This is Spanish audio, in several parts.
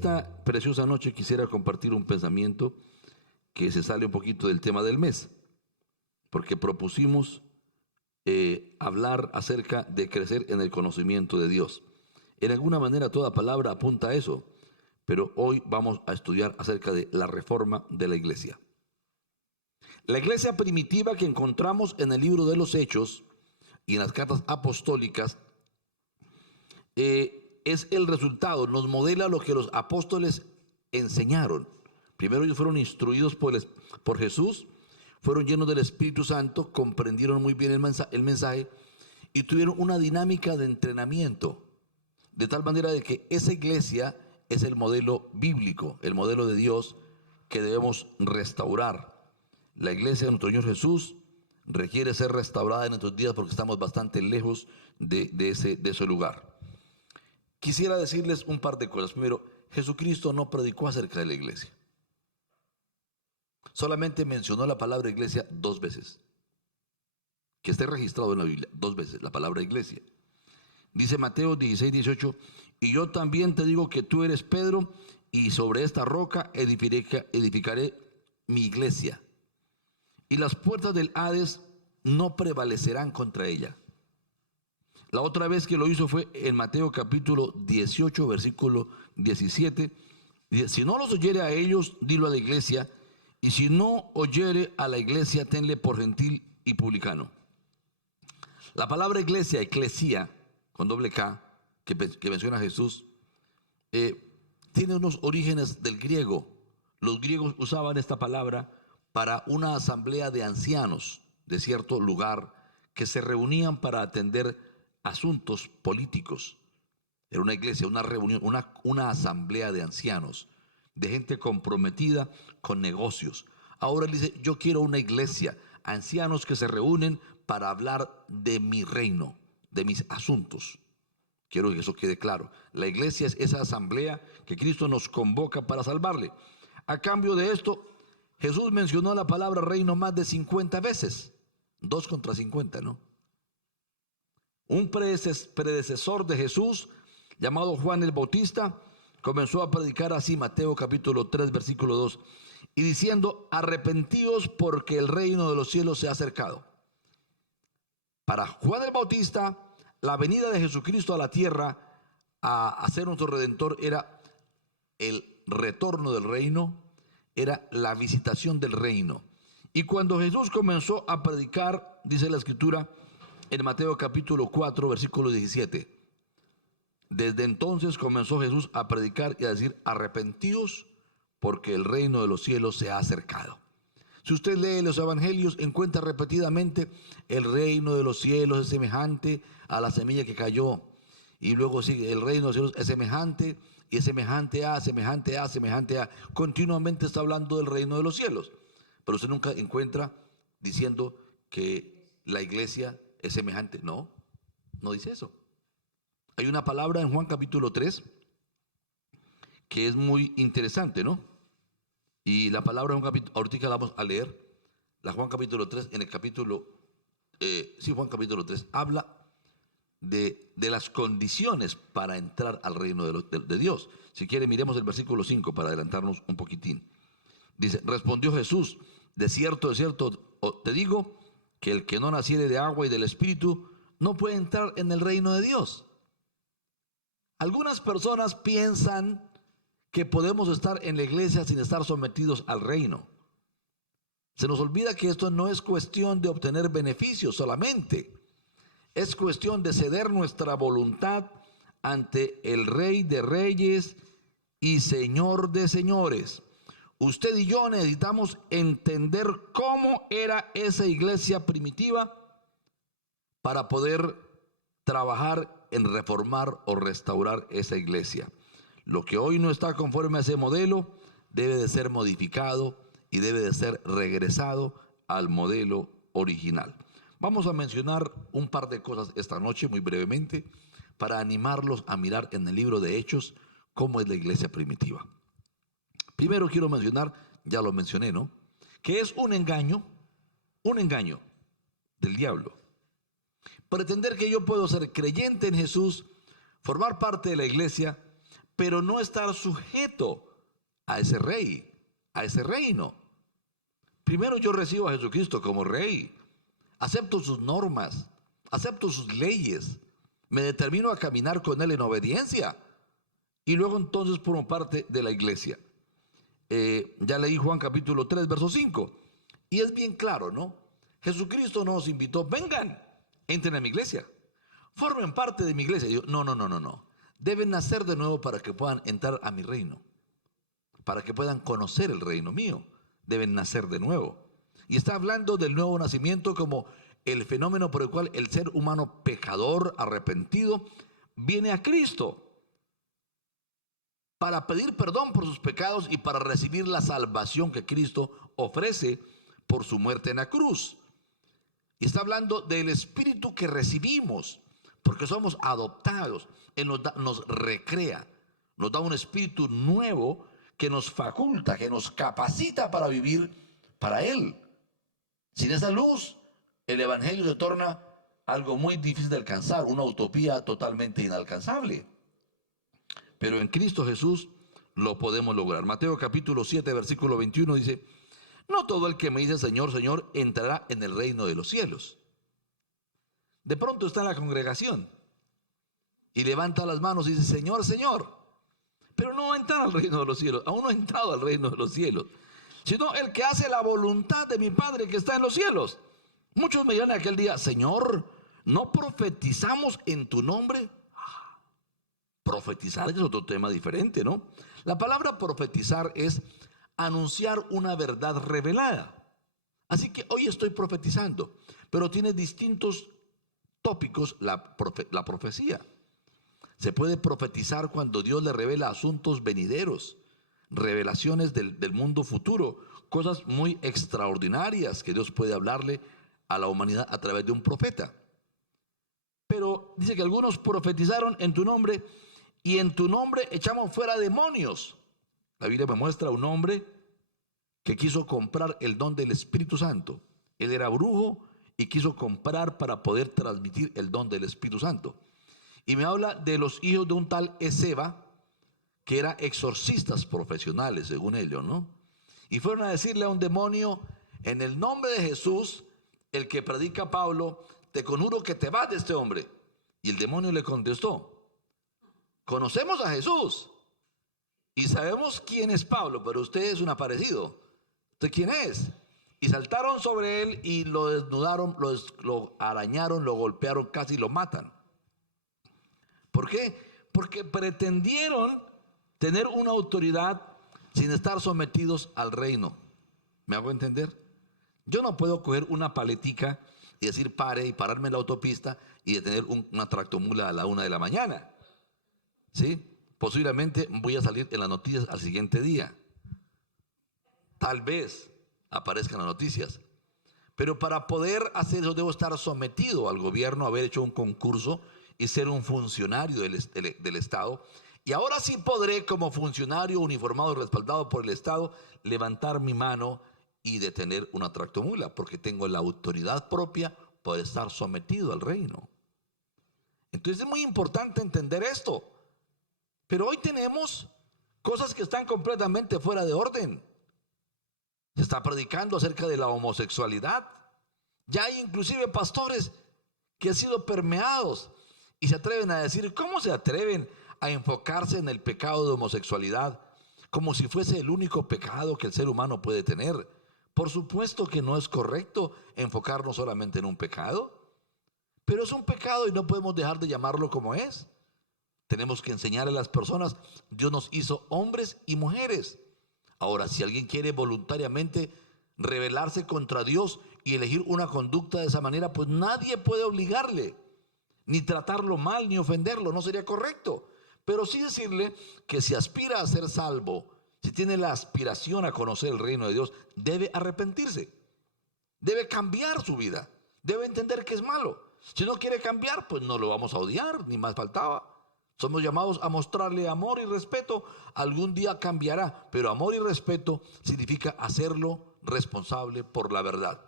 esta preciosa noche quisiera compartir un pensamiento que se sale un poquito del tema del mes, porque propusimos hablar acerca de crecer en el conocimiento de Dios. En alguna manera toda palabra apunta a eso, pero hoy vamos a estudiar acerca de la reforma de la iglesia. La iglesia primitiva que encontramos en el libro de los Hechos y en las cartas apostólicas es el resultado, nos modela lo que los apóstoles enseñaron. Primero ellos fueron instruidos por Jesús, fueron llenos del Espíritu Santo, comprendieron muy bien el mensaje y tuvieron una dinámica de entrenamiento, de tal manera de que esa iglesia es el modelo bíblico, el modelo de Dios que debemos restaurar. La iglesia de nuestro Señor Jesús requiere ser restaurada en estos días porque estamos bastante lejos de ese lugar. Quisiera decirles un par de cosas. Primero, Jesucristo no predicó acerca de la iglesia. Solamente mencionó la palabra iglesia 2 veces. Que esté registrado en la Biblia 2 veces la palabra iglesia. Dice Mateo 16:18, y yo también te digo que tú eres Pedro, y sobre esta roca edificaré mi iglesia. Y las puertas del Hades no prevalecerán contra ella. La otra vez que lo hizo fue en Mateo capítulo 18, versículo 17. Dice, si no los oyere a ellos, dilo a la iglesia, y si no oyere a la iglesia, tenle por gentil y publicano. La palabra iglesia, eclesia, con doble K, que menciona Jesús, tiene unos orígenes del griego. Los griegos usaban esta palabra para una asamblea de ancianos de cierto lugar que se reunían para atender asuntos políticos. Era una iglesia, una reunión, una asamblea de ancianos, de gente comprometida con negocios. Ahora él dice, yo quiero una iglesia, ancianos que se reúnen para hablar de mi reino, de mis asuntos. Quiero que eso quede claro. La iglesia es esa asamblea que Cristo nos convoca para salvarle. A cambio de esto, Jesús mencionó la palabra reino más de 50 veces. 2 contra 50, ¿no? Un predecesor de Jesús, llamado Juan el Bautista, comenzó a predicar así, Mateo capítulo 3, versículo 2, y diciendo, arrepentíos porque el reino de los cielos se ha acercado. Para Juan el Bautista, la venida de Jesucristo a la tierra a ser nuestro Redentor era el retorno del reino, era la visitación del reino. Y cuando Jesús comenzó a predicar, dice la Escritura, en Mateo capítulo 4, versículo 17, desde entonces comenzó Jesús a predicar y a decir, arrepentíos porque el reino de los cielos se ha acercado. Si usted lee los evangelios, encuentra repetidamente el reino de los cielos es semejante a la semilla que cayó. Y luego sigue, el reino de los cielos es semejante y es semejante a, semejante a, semejante a. Continuamente está hablando del reino de los cielos. Pero usted nunca encuentra diciendo que la iglesia es semejante. No, no dice eso. Hay una palabra en Juan capítulo 3 que es muy interesante, ¿no? Y la palabra en Juan capítulo, ahorita la vamos a leer, la Juan capítulo 3, en el capítulo, Juan capítulo 3, habla de las condiciones para entrar al reino de Dios. Si quiere, miremos el versículo 5 para adelantarnos un poquitín. Dice, respondió Jesús, de cierto te digo, que el que no naciere de agua y del Espíritu no puede entrar en el reino de Dios. Algunas personas piensan que podemos estar en la iglesia sin estar sometidos al reino. Se nos olvida que esto no es cuestión de obtener beneficios solamente. Es cuestión de ceder nuestra voluntad ante el Rey de Reyes y Señor de Señores. Usted y yo necesitamos entender cómo era esa iglesia primitiva para poder trabajar en reformar o restaurar esa iglesia. Lo que hoy no está conforme a ese modelo debe de ser modificado y debe de ser regresado al modelo original. Vamos a mencionar un par de cosas esta noche muy brevemente para animarlos a mirar en el libro de Hechos cómo es la iglesia primitiva. Primero quiero mencionar, ya lo mencioné, ¿no? Que es un engaño del diablo. Pretender que yo puedo ser creyente en Jesús, formar parte de la iglesia, pero no estar sujeto a ese rey, a ese reino. Primero yo recibo a Jesucristo como rey, acepto sus normas, acepto sus leyes, me determino a caminar con Él en obediencia y luego entonces formo parte de la iglesia. Ya leí Juan capítulo 3, verso 5, y es bien claro, ¿no? Jesucristo nos invitó, vengan, entren a mi iglesia, formen parte de mi iglesia. Y yo, no. Deben nacer de nuevo para que puedan entrar a mi reino, para que puedan conocer el reino mío. Deben nacer de nuevo. Y está hablando del nuevo nacimiento como el fenómeno por el cual el ser humano pecador, arrepentido, viene a Cristo para pedir perdón por sus pecados y para recibir la salvación que Cristo ofrece por su muerte en la cruz. Y está hablando del espíritu que recibimos, porque somos adoptados. Él nos recrea, nos da un espíritu nuevo que nos faculta, que nos capacita para vivir para Él. Sin esa luz, el evangelio se torna algo muy difícil de alcanzar, una utopía totalmente inalcanzable. Pero en Cristo Jesús lo podemos lograr. Mateo capítulo 7, versículo 21 dice: no todo el que me dice Señor, Señor, entrará en el reino de los cielos. De pronto está en la congregación y levanta las manos y dice: Señor, Señor, pero no va a entrar al reino de los cielos. Aún no ha entrado al reino de los cielos, sino el que hace la voluntad de mi Padre que está en los cielos. Muchos me dirán aquel día: Señor, ¿no profetizamos en tu nombre? Profetizar es otro tema diferente, ¿no? La palabra profetizar es anunciar una verdad revelada. Así que hoy estoy profetizando, pero tiene distintos tópicos la profecía. Se puede profetizar cuando Dios le revela asuntos venideros, revelaciones del mundo futuro, cosas muy extraordinarias que Dios puede hablarle a la humanidad a través de un profeta. Pero dice que algunos profetizaron en tu nombre y en tu nombre echamos fuera demonios. La Biblia me muestra un hombre que quiso comprar el don del Espíritu Santo. Él era brujo y quiso comprar para poder transmitir el don del Espíritu Santo. Y me habla de los hijos de un tal Ezeba, que era exorcistas profesionales, según ellos, ¿no? Y fueron a decirle a un demonio: en el nombre de Jesús, el que predica Pablo, te conjuro que te vas de este hombre. Y el demonio le contestó: conocemos a Jesús y sabemos quién es Pablo, pero usted es un aparecido. ¿Usted quién es? Y saltaron sobre él y lo desnudaron, lo arañaron, lo golpearon, casi lo matan. ¿Por qué? Porque pretendieron tener una autoridad sin estar sometidos al reino. ¿Me hago entender? Yo no puedo coger una paletica y decir pare y pararme en la autopista y detener una tractomula a la 1 de la mañana. ¿Sí? Posiblemente voy a salir en las noticias al siguiente día. Tal vez aparezcan las noticias. Pero para poder hacer eso debo estar sometido al gobierno, haber hecho un concurso y ser un funcionario del Estado. Y ahora sí podré, como funcionario uniformado y respaldado por el Estado, levantar mi mano y detener una tractomula, porque tengo la autoridad propia por estar sometido al reino. Entonces es muy importante entender esto. Pero hoy tenemos cosas que están completamente fuera de orden. Se está predicando acerca de la homosexualidad. Ya hay inclusive pastores que han sido permeados y se atreven a decir: ¿cómo se atreven a enfocarse en el pecado de homosexualidad como si fuese el único pecado que el ser humano puede tener? Por supuesto que no es correcto enfocarnos solamente en un pecado, pero es un pecado y no podemos dejar de llamarlo como es. Tenemos que enseñarle a las personas: Dios nos hizo hombres y mujeres. Ahora, si alguien quiere voluntariamente rebelarse contra Dios y elegir una conducta de esa manera, pues nadie puede obligarle, ni tratarlo mal, ni ofenderlo, no sería correcto. Pero sí decirle que si aspira a ser salvo, si tiene la aspiración a conocer el reino de Dios, debe arrepentirse, debe cambiar su vida, debe entender que es malo. Si no quiere cambiar, pues no lo vamos a odiar, ni más faltaba. Somos llamados a mostrarle amor y respeto. Algún día cambiará, pero amor y respeto significa hacerlo responsable por la verdad.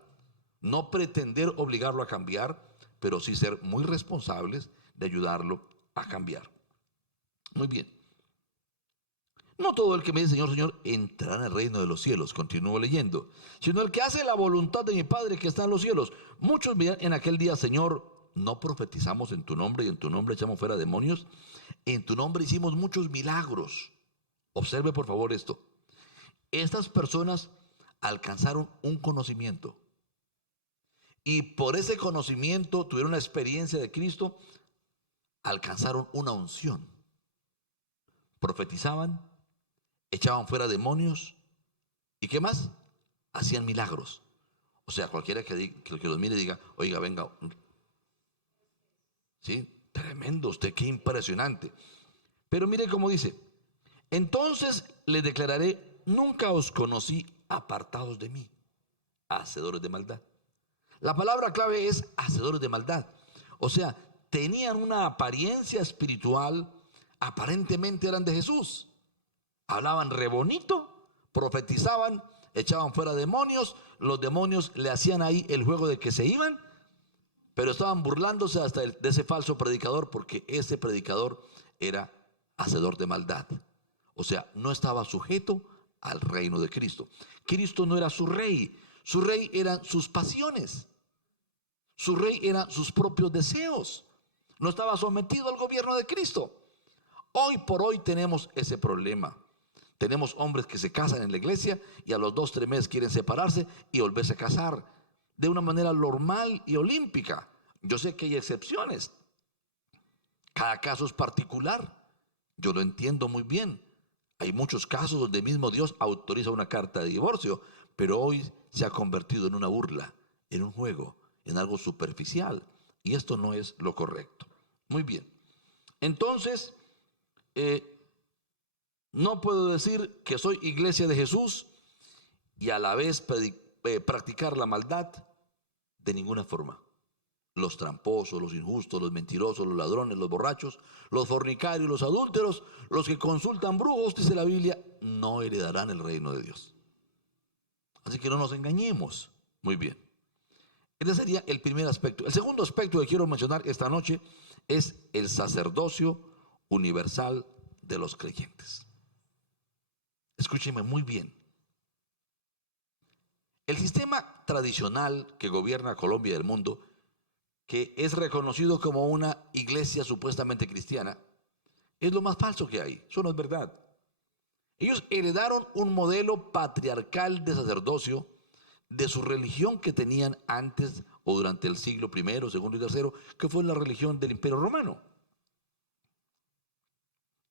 No pretender obligarlo a cambiar, pero sí ser muy responsables de ayudarlo a cambiar. Muy bien. No todo el que me dice Señor, Señor, entrará en el reino de los cielos, continúo leyendo, sino el que hace la voluntad de mi Padre que está en los cielos. Muchos dirán en aquel día, Señor, ¿no profetizamos en tu nombre y en tu nombre echamos fuera demonios? En tu nombre hicimos muchos milagros. Observe por favor esto. Estas personas alcanzaron un conocimiento y por ese conocimiento tuvieron una experiencia de Cristo, alcanzaron una unción. Profetizaban, echaban fuera demonios y ¿qué más? Hacían milagros. O sea, cualquiera que los mire diga, oiga, venga, sí, tremendo, usted qué impresionante. Pero mire cómo dice, entonces le declararé, nunca os conocí, apartados de mí, hacedores de maldad. La palabra clave es hacedores de maldad. O sea, tenían una apariencia espiritual, aparentemente eran de Jesús. Hablaban re bonito, profetizaban, echaban fuera demonios, los demonios le hacían ahí el juego de que se iban, pero estaban burlándose hasta de ese falso predicador, porque ese predicador era hacedor de maldad. O sea, no estaba sujeto al reino de Cristo. Cristo no era su rey eran sus pasiones, su rey eran sus propios deseos, no estaba sometido al gobierno de Cristo. Hoy por hoy tenemos ese problema. Tenemos hombres que se casan en la iglesia y a los 2-3 meses quieren separarse y volverse a casar de una manera normal y olímpica. Yo sé que hay excepciones, cada caso es particular, yo lo entiendo muy bien. Hay muchos casos donde mismo Dios autoriza una carta de divorcio, pero hoy se ha convertido en una burla, en un juego, en algo superficial, y esto no es lo correcto. Muy bien, entonces no puedo decir que soy iglesia de Jesús y a la vez practicar la maldad de ninguna forma. Los tramposos, los injustos, los mentirosos, los ladrones, los borrachos, los fornicarios, los adúlteros, los que consultan brujos, dice la Biblia, no heredarán el reino de Dios. Así que no nos engañemos. Muy bien. Ese sería el primer aspecto. El segundo aspecto que quiero mencionar esta noche es el sacerdocio universal de los creyentes. Escúcheme muy bien. El sistema tradicional que gobierna Colombia y el mundo, que es reconocido como una iglesia supuestamente cristiana, es lo más falso que hay. Eso no es verdad. Ellos heredaron un modelo patriarcal de sacerdocio de su religión que tenían antes o durante el siglo I, II y III, que fue la religión del Imperio Romano.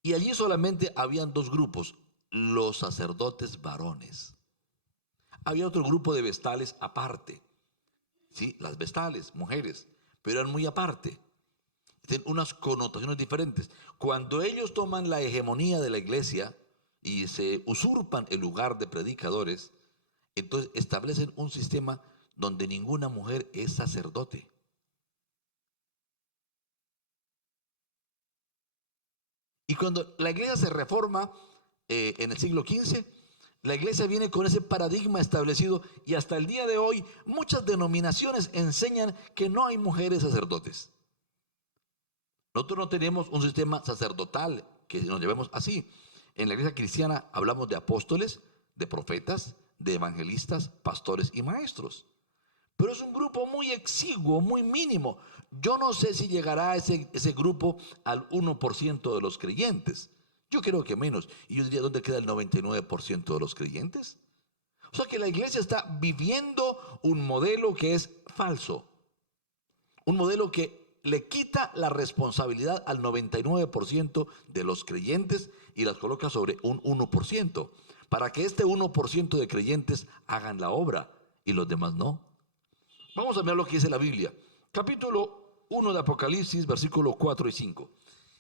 Y allí solamente habían dos grupos, los sacerdotes varones. Había otro grupo de vestales aparte, ¿sí? Las vestales, mujeres, pero eran muy aparte. Tienen unas connotaciones diferentes. Cuando ellos toman la hegemonía de la iglesia y se usurpan el lugar de predicadores, entonces establecen un sistema donde ninguna mujer es sacerdote. Y cuando la iglesia se reforma en el siglo XV, la iglesia viene con ese paradigma establecido y hasta el día de hoy muchas denominaciones enseñan que no hay mujeres sacerdotes. Nosotros no tenemos un sistema sacerdotal que nos llevemos así. En la iglesia cristiana hablamos de apóstoles, de profetas, de evangelistas, pastores y maestros. Pero es un grupo muy exiguo, muy mínimo. Yo no sé si llegará ese grupo al 1% de los creyentes. Yo creo que menos. Y yo diría, ¿dónde queda el 99% de los creyentes? O sea que la iglesia está viviendo un modelo que es falso. Un modelo que le quita la responsabilidad al 99% de los creyentes y las coloca sobre un 1%. Para que este 1% de creyentes hagan la obra y los demás no. Vamos a ver lo que dice la Biblia. Capítulo 1 de Apocalipsis, versículos 4 y 5.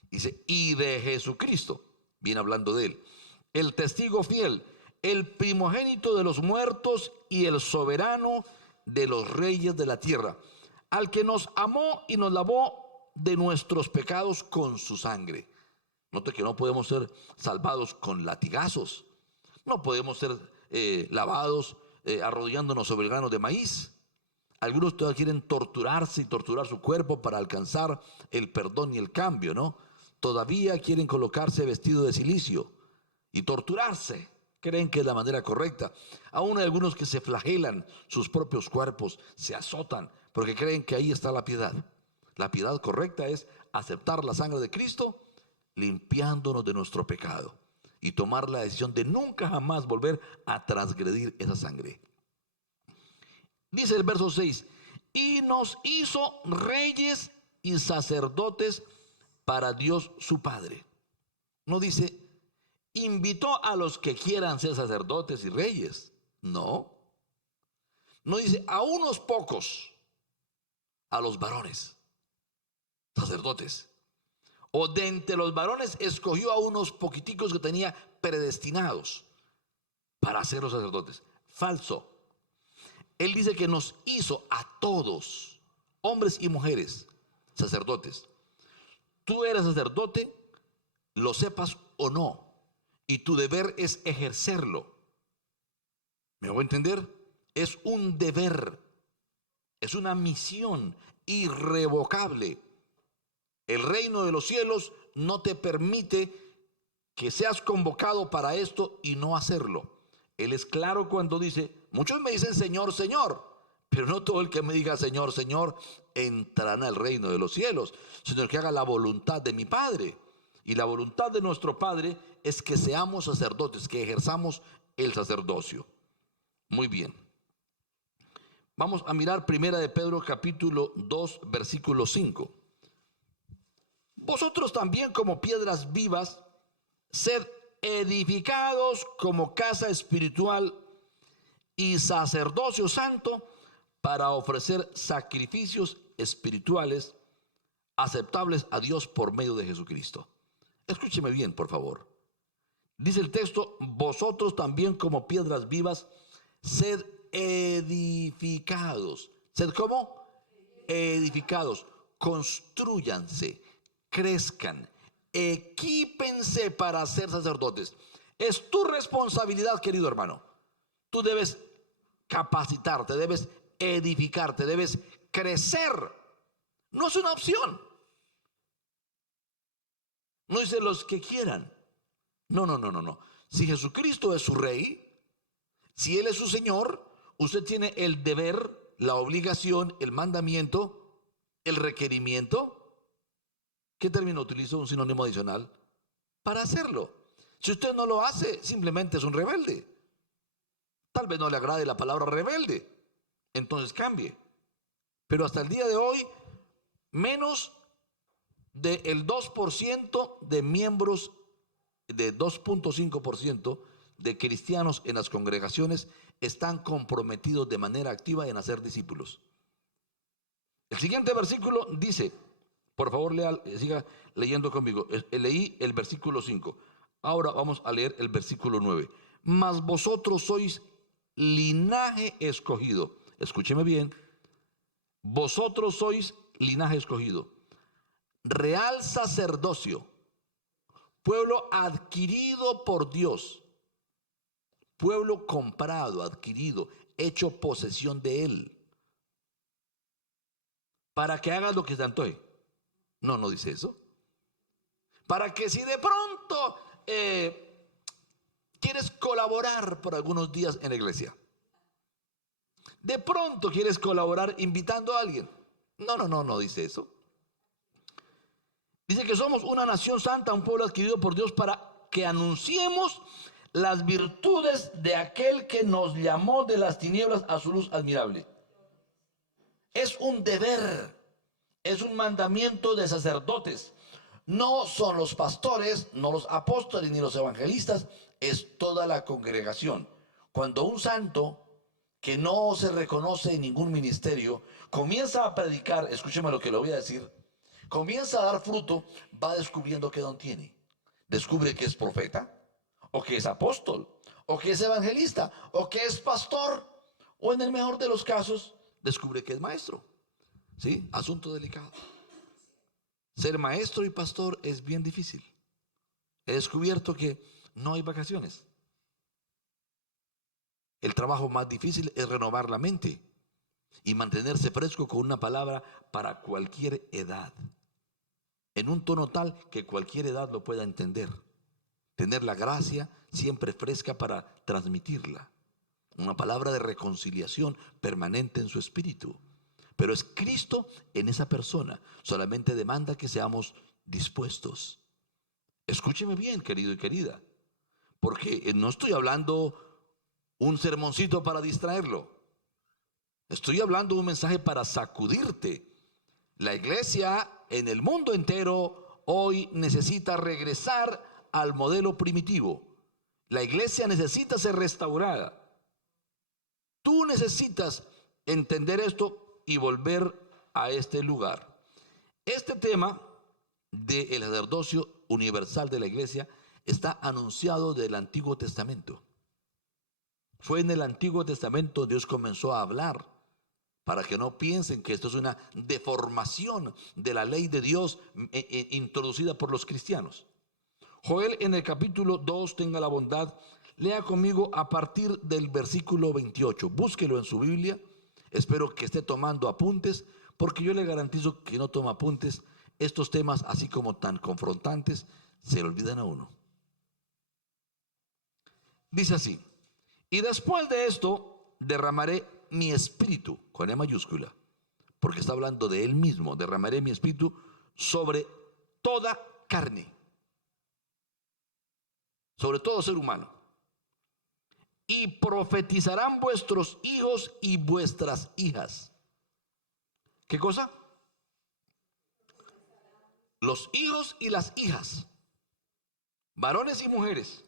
Dice, y de Jesucristo, viene hablando de él, el testigo fiel, el primogénito de los muertos y el soberano de los reyes de la tierra, al que nos amó y nos lavó de nuestros pecados con su sangre. Note que no podemos ser salvados con latigazos, no podemos ser lavados arrodillándonos sobre el grano de maíz. Algunos todavía quieren torturarse y torturar su cuerpo para alcanzar el perdón y el cambio, ¿no? Todavía quieren colocarse vestido de silicio y torturarse. Creen que es la manera correcta. Aún hay algunos que se flagelan sus propios cuerpos, se azotan, porque creen que ahí está la piedad. La piedad correcta es aceptar la sangre de Cristo, limpiándonos de nuestro pecado, y tomar la decisión de nunca jamás volver a transgredir esa sangre. Dice el verso 6, y nos hizo reyes y sacerdotes para Dios su Padre. No dice, invitó a los que quieran ser sacerdotes y reyes. No. No dice, a unos pocos, a los varones, sacerdotes. O de entre los varones escogió a unos poquiticos que tenía predestinados para ser los sacerdotes. Falso. Él dice que nos hizo a todos, hombres y mujeres, sacerdotes. Tú eres sacerdote, lo sepas o no, y tu deber es ejercerlo. ¿Me voy a entender? Es un deber, es una misión irrevocable. El reino de los cielos no te permite que seas convocado para esto y no hacerlo. Él es claro cuando dice, muchos me dicen Señor, Señor, pero no todo el que me diga Señor, Señor entrará al reino de los cielos, sino el que haga la voluntad de mi Padre. Y la voluntad de nuestro Padre es que seamos sacerdotes, que ejerzamos el sacerdocio. Muy bien. Vamos a mirar primera de Pedro capítulo 2 versículo 5. Vosotros también como piedras vivas, sed edificados como casa espiritual y sacerdocio santo para ofrecer sacrificios espirituales aceptables a Dios por medio de Jesucristo. Escúcheme bien, por favor. Dice el texto, vosotros también como piedras vivas, sed edificados. ¿Sed cómo? Edificados. Constrúyanse, crezcan, equípense para ser sacerdotes. Es tu responsabilidad, querido hermano. Tú debes capacitarte, debes edificarte, debes crecer. No es una opción. No dice los que quieran. No. Si Jesucristo es su rey, si Él es su Señor, usted tiene el deber, la obligación, el mandamiento, el requerimiento. ¿Qué término utilizo? Un sinónimo adicional. Para hacerlo. Si usted no lo hace, simplemente es un rebelde. Tal vez no le agrade la palabra rebelde. Entonces cambie. Pero hasta el día de hoy, menos del 2% de miembros, de 2.5% de cristianos en las congregaciones están comprometidos de manera activa en hacer discípulos. El siguiente versículo dice, por favor siga leyendo conmigo. Leí el versículo 5. Ahora vamos a leer el versículo 9. Mas vosotros sois linaje escogido. Escúcheme bien. Vosotros sois linaje escogido, real sacerdocio, pueblo adquirido por Dios, pueblo comprado, adquirido, hecho posesión de Él, para que hagas lo que te antoje. No dice eso. Para que si de pronto quieres colaborar por algunos días en la iglesia, de pronto quieres colaborar invitando a alguien. No dice eso. Dice que somos una nación santa, un pueblo adquirido por Dios para que anunciemos las virtudes de aquel que nos llamó de las tinieblas a su luz admirable. Es un deber, es un mandamiento de sacerdotes. No son los pastores, no los apóstoles ni los evangelistas, es toda la congregación. Cuando un santo que no se reconoce en ningún ministerio comienza a predicar, escúcheme lo que le voy a decir, comienza a dar fruto, va descubriendo qué don tiene. Descubre que es profeta, o que es apóstol, o que es evangelista, o que es pastor, o en el mejor de los casos, descubre que es maestro. ¿Sí? Asunto delicado. Ser maestro y pastor es bien difícil. He descubierto que no hay vacaciones. El trabajo más difícil es renovar la mente y mantenerse fresco con una palabra para cualquier edad, en un tono tal que cualquier edad lo pueda entender. tener la gracia siempre fresca para transmitirla. Una palabra de reconciliación permanente en su espíritu. Pero es Cristo en esa persona. Solamente demanda que seamos dispuestos. Escúcheme bien, querido y querida, porque no estoy hablando un sermoncito para distraerlo. Estoy hablando un mensaje para sacudirte. La iglesia en el mundo entero hoy necesita regresar al modelo primitivo. La iglesia necesita ser restaurada. Tú necesitas entender esto y volver a este lugar. Este tema del sacerdocio universal de la iglesia está anunciado del Antiguo Testamento. Fue en el Antiguo Testamento Dios comenzó a hablar, para que no piensen que esto es una deformación de la ley de Dios introducida por los cristianos. Joel en el capítulo 2, tenga la bondad, lea conmigo a partir del versículo 28. Búsquelo en su Biblia. Espero que esté tomando apuntes, porque yo le garantizo que no toma apuntes. Estos temas, así como tan confrontantes, se le olvidan a uno. Dice así: y después de esto derramaré mi espíritu, con E mayúscula, porque está hablando de él mismo. Derramaré mi espíritu sobre toda carne, sobre todo ser humano. Y profetizarán vuestros hijos y vuestras hijas. ¿Qué cosa? Los hijos y las hijas, varones y mujeres.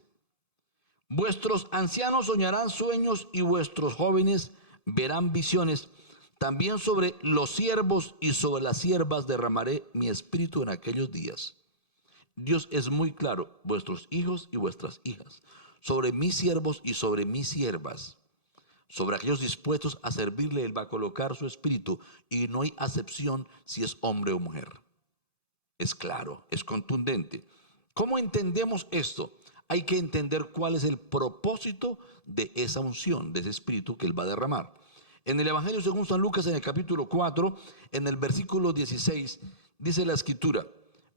Vuestros ancianos soñarán sueños y vuestros jóvenes verán visiones. También sobre los siervos y sobre las siervas derramaré mi espíritu en aquellos días. Dios es muy claro: vuestros hijos y vuestras hijas, sobre mis siervos y sobre mis siervas, sobre aquellos dispuestos a servirle, Él va a colocar su espíritu, y no hay acepción si es hombre o mujer. Es claro, es contundente. ¿Cómo entendemos esto? Hay que entender cuál es el propósito de esa unción, de ese espíritu que Él va a derramar. En el Evangelio según San Lucas, en el capítulo 4, en el versículo 16, dice la escritura: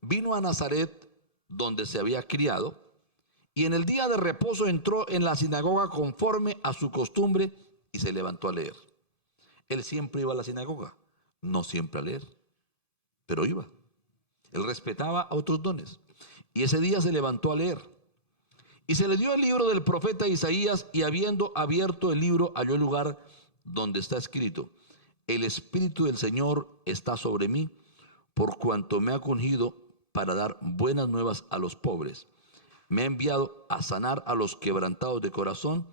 vino a Nazaret, donde se había criado, y en el día de reposo entró en la sinagoga conforme a su costumbre y se levantó a leer. Él siempre iba a la sinagoga, no siempre a leer, pero iba. Él respetaba a otros dones, y ese día se levantó a leer. Y se le dio el libro del profeta Isaías, y habiendo abierto el libro, halló el lugar donde está escrito: el Espíritu del Señor está sobre mí, por cuanto me ha ungido para dar buenas nuevas a los pobres. Me ha enviado a sanar a los quebrantados de corazón,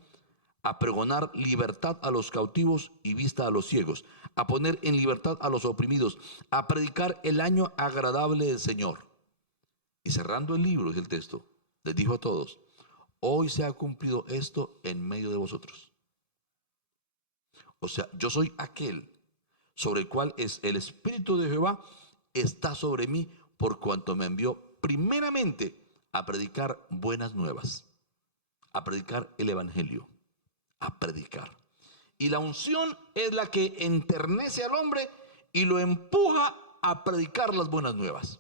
a pregonar libertad a los cautivos y vista a los ciegos, a poner en libertad a los oprimidos, a predicar el año agradable del Señor. Y cerrando el libro, dice el texto, les dijo a todos: hoy se ha cumplido esto en medio de vosotros. O sea, yo soy aquel sobre el cual es el Espíritu de Jehová está sobre mí, por cuanto me envió primeramente a predicar buenas nuevas, a predicar el evangelio, a predicar. Y la unción es la que enternece al hombre y lo empuja a predicar las buenas nuevas,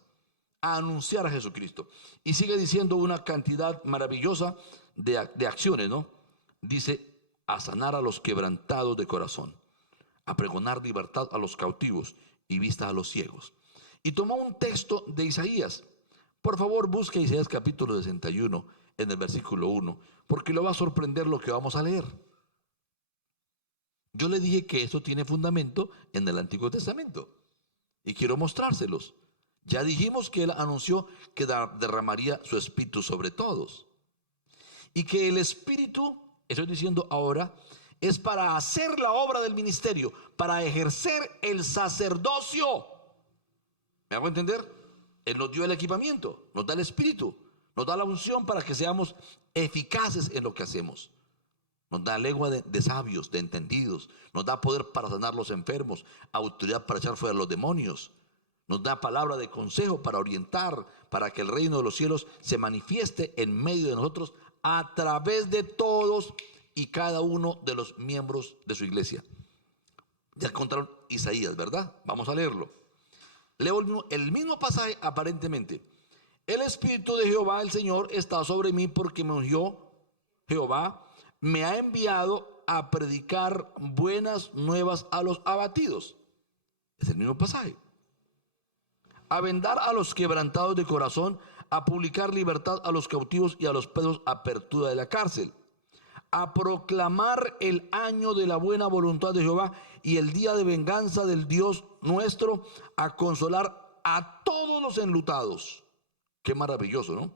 a anunciar a Jesucristo. Y sigue diciendo una cantidad maravillosa de acciones, ¿no? Dice: a sanar a los quebrantados de corazón, a pregonar libertad a los cautivos y vista a los ciegos. Y tomó un texto de Isaías. Por favor, busque Isaías capítulo 61 en el versículo 1, porque lo va a sorprender lo que vamos a leer. Yo le dije que esto tiene fundamento en el Antiguo Testamento y quiero mostrárselos. Ya dijimos que Él anunció que derramaría su espíritu sobre todos, y que el espíritu, estoy diciendo ahora, es para hacer la obra del ministerio, para ejercer el sacerdocio. ¿Me hago entender? Él nos dio el equipamiento, nos da el espíritu, nos da la unción para que seamos eficaces en lo que hacemos. Nos da lengua de sabios, de entendidos. Nos da poder para sanar los enfermos, autoridad para echar fuera los demonios. Nos da palabra de consejo para orientar, para que el reino de los cielos se manifieste en medio de nosotros a través de todos y cada uno de los miembros de su iglesia. Ya encontraron Isaías, ¿verdad? Vamos a leerlo. Leo el mismo pasaje aparentemente. el Espíritu de Jehová, el Señor, está sobre mí porque me ungió Jehová, me ha enviado a predicar buenas nuevas a los abatidos. Es el mismo pasaje. A vendar a los quebrantados de corazón, a publicar libertad a los cautivos y a los presos, apertura de la cárcel. A proclamar el año de la buena voluntad de Jehová y el día de venganza del Dios nuestro, a consolar a todos los enlutados. Qué maravilloso, ¿no?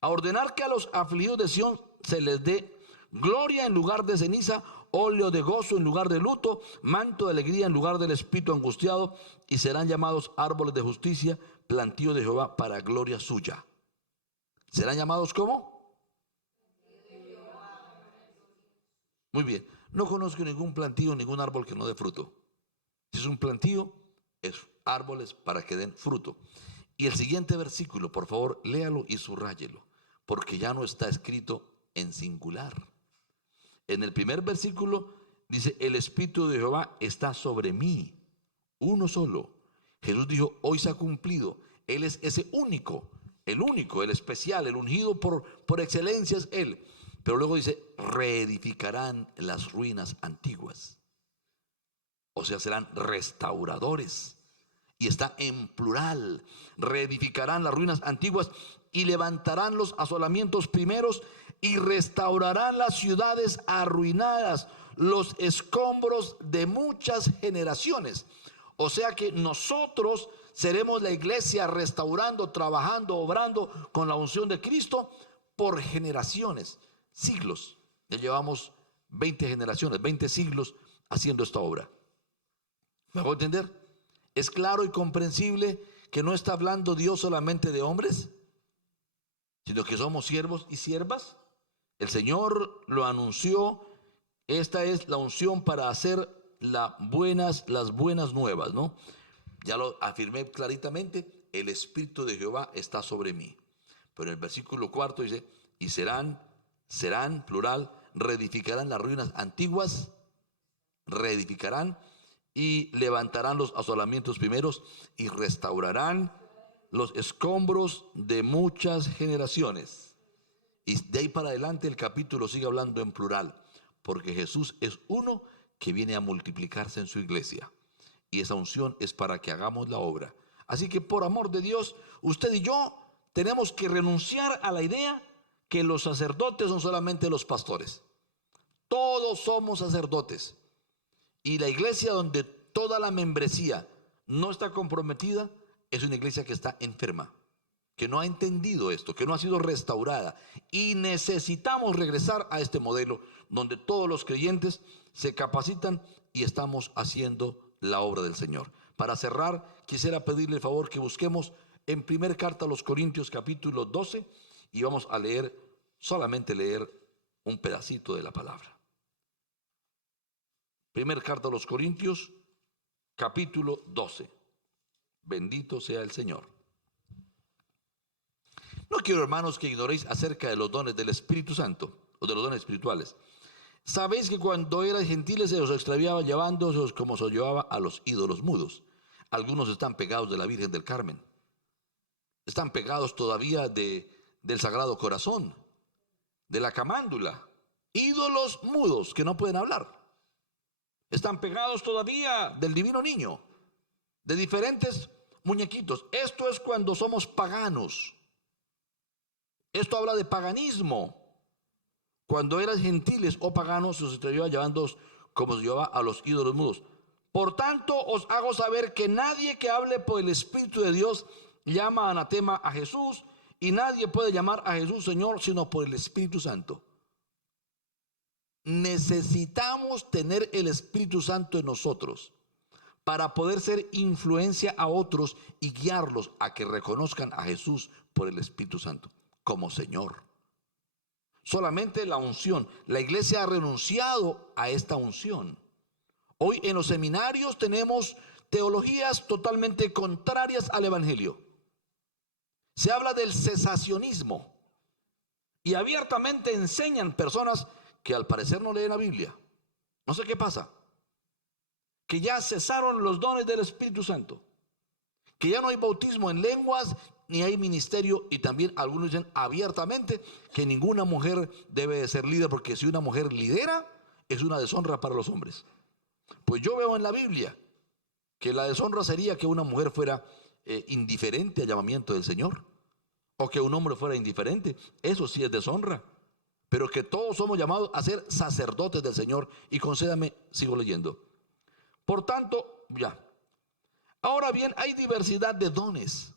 A ordenar que a los afligidos de Sión se les dé gloria en lugar de ceniza, óleo de gozo en lugar de luto, manto de alegría en lugar del espíritu angustiado, y serán llamados árboles de justicia, plantío de Jehová para gloria suya. ¿Serán llamados cómo? Muy bien. No conozco ningún plantío, ningún árbol que no dé fruto. Si es un plantío, es árboles para que den fruto. Y el siguiente versículo, por favor, léalo y subráyelo, porque ya no está escrito en singular. En el primer versículo dice, el Espíritu de Jehová está sobre mí, uno solo. Jesús dijo, hoy se ha cumplido. Él es ese único, el especial, el ungido por excelencia es Él. Pero luego dice, reedificarán las ruinas antiguas. O sea, serán restauradores. Y está en plural. Reedificarán las ruinas antiguas y levantarán los asolamientos primeros y restaurarán las ciudades arruinadas, los escombros de muchas generaciones. O sea que nosotros seremos la iglesia restaurando, trabajando, obrando con la unción de Cristo por generaciones, siglos. Ya llevamos 20 generaciones, 20 siglos haciendo esta obra. ¿Me hago entender? Es claro y comprensible que no está hablando Dios solamente de hombres, sino que somos siervos y siervas. El Señor lo anunció. Esta es la unción para hacer las buenas nuevas, ¿no? Ya lo afirmé claritamente, el Espíritu de Jehová está sobre mí. Pero en el versículo 4 dice, y serán, plural, reedificarán las ruinas antiguas, reedificarán, y levantarán los asolamientos primeros y restaurarán los escombros de muchas generaciones. Y de ahí para adelante el capítulo sigue hablando en plural, porque Jesús es uno que viene a multiplicarse en su iglesia. Y esa unción es para que hagamos la obra. Así que por amor de Dios, usted y yo tenemos que renunciar a la idea que los sacerdotes son solamente los pastores. Todos somos sacerdotes. Y la iglesia donde toda la membresía no está comprometida es una iglesia que está enferma, que no ha entendido esto, que no ha sido restaurada. Y necesitamos regresar a este modelo donde todos los creyentes se capacitan y estamos haciendo la obra del Señor. Para cerrar, quisiera pedirle el favor que busquemos en primer carta a los Corintios capítulo 12 y vamos a solamente leer un pedacito de la palabra. Primer carta a los Corintios, capítulo 12. Bendito sea el Señor. No quiero, hermanos, que ignoréis acerca de los dones del Espíritu Santo, o de los dones espirituales. Sabéis que cuando erais gentiles se os extraviaba llevándoos como se os llevaba a los ídolos mudos. Algunos están pegados de la Virgen del Carmen. Están pegados todavía del Sagrado Corazón, de la camándula. Ídolos mudos que no pueden hablar. Están pegados todavía del divino niño, de diferentes muñequitos. Esto es cuando somos paganos. Esto habla de paganismo. Cuando eras gentiles o paganos, se os extraviaba llevándoos como se llevaba a los ídolos mudos. Por tanto, os hago saber que nadie que hable por el Espíritu de Dios llama anatema a Jesús, y nadie puede llamar a Jesús Señor sino por el Espíritu Santo. Necesitamos tener el Espíritu Santo en nosotros para poder ser influencia a otros y guiarlos a que reconozcan a Jesús por el Espíritu Santo como Señor. Solamente la unción. La iglesia ha renunciado a esta unción. Hoy en los seminarios tenemos teologías totalmente contrarias al Evangelio. Se habla del cesacionismo y abiertamente enseñan personas que al parecer no leen la Biblia. No sé qué pasa. Que ya cesaron los dones del Espíritu Santo. Que ya no hay bautismo en lenguas ni hay ministerio, y también algunos dicen abiertamente que ninguna mujer debe de ser líder, porque si una mujer lidera es una deshonra para los hombres. Pues yo veo en la Biblia que la deshonra sería que una mujer fuera indiferente al llamamiento del Señor, o que un hombre fuera indiferente. Eso sí es deshonra. Pero que todos somos llamados a ser sacerdotes del Señor. Y concédame, sigo leyendo. Por tanto, ya. Ahora bien, hay diversidad de dones,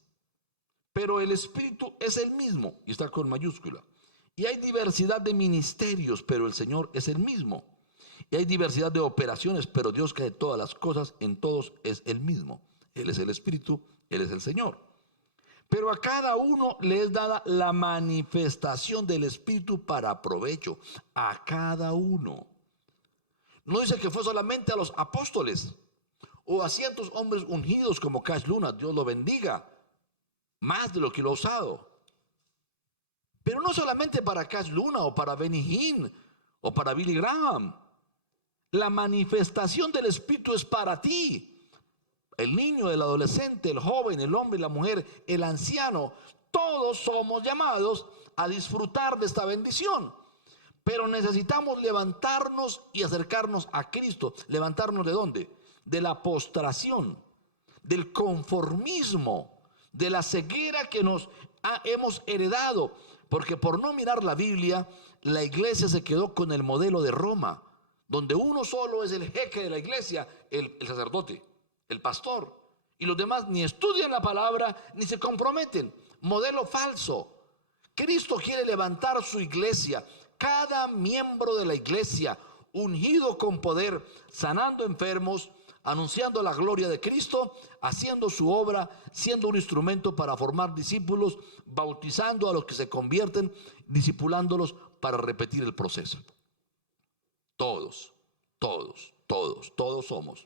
pero el Espíritu es el mismo, y está con mayúscula. Y hay diversidad de ministerios, pero el Señor es el mismo. Y hay diversidad de operaciones, pero Dios, que de todas las cosas en todos es el mismo. Él es el Espíritu, Él es el Señor. Pero a cada uno le es dada la manifestación del Espíritu para provecho. A cada uno. No dice que fue solamente a los apóstoles o a ciertos hombres ungidos como Cash Luna. Dios lo bendiga más de lo que lo ha usado. Pero no solamente para Cash Luna o para Benny Hinn o para Billy Graham. La manifestación del Espíritu es para ti. El niño, el adolescente, el joven, el hombre, la mujer, el anciano, todos somos llamados a disfrutar de esta bendición. Pero necesitamos levantarnos y acercarnos a Cristo. ¿Levantarnos de dónde? De la postración, del conformismo, de la ceguera que hemos heredado. Porque por no mirar la Biblia, la iglesia se quedó con el modelo de Roma, donde uno solo es el jeque de la iglesia, el sacerdote, el pastor, y los demás ni estudian la palabra ni se comprometen. Modelo falso. Cristo quiere levantar su iglesia, cada miembro de la iglesia ungido con poder, sanando enfermos, anunciando la gloria de Cristo, haciendo su obra, siendo un instrumento para formar discípulos, bautizando a los que se convierten, discipulándolos para repetir el proceso. Todos somos.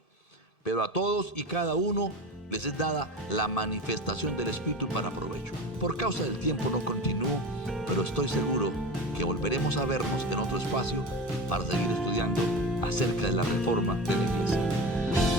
Pero a todos y cada uno les es dada la manifestación del Espíritu para provecho. Por causa del tiempo no continúo, pero estoy seguro que volveremos a vernos en otro espacio para seguir estudiando acerca de la reforma de la iglesia.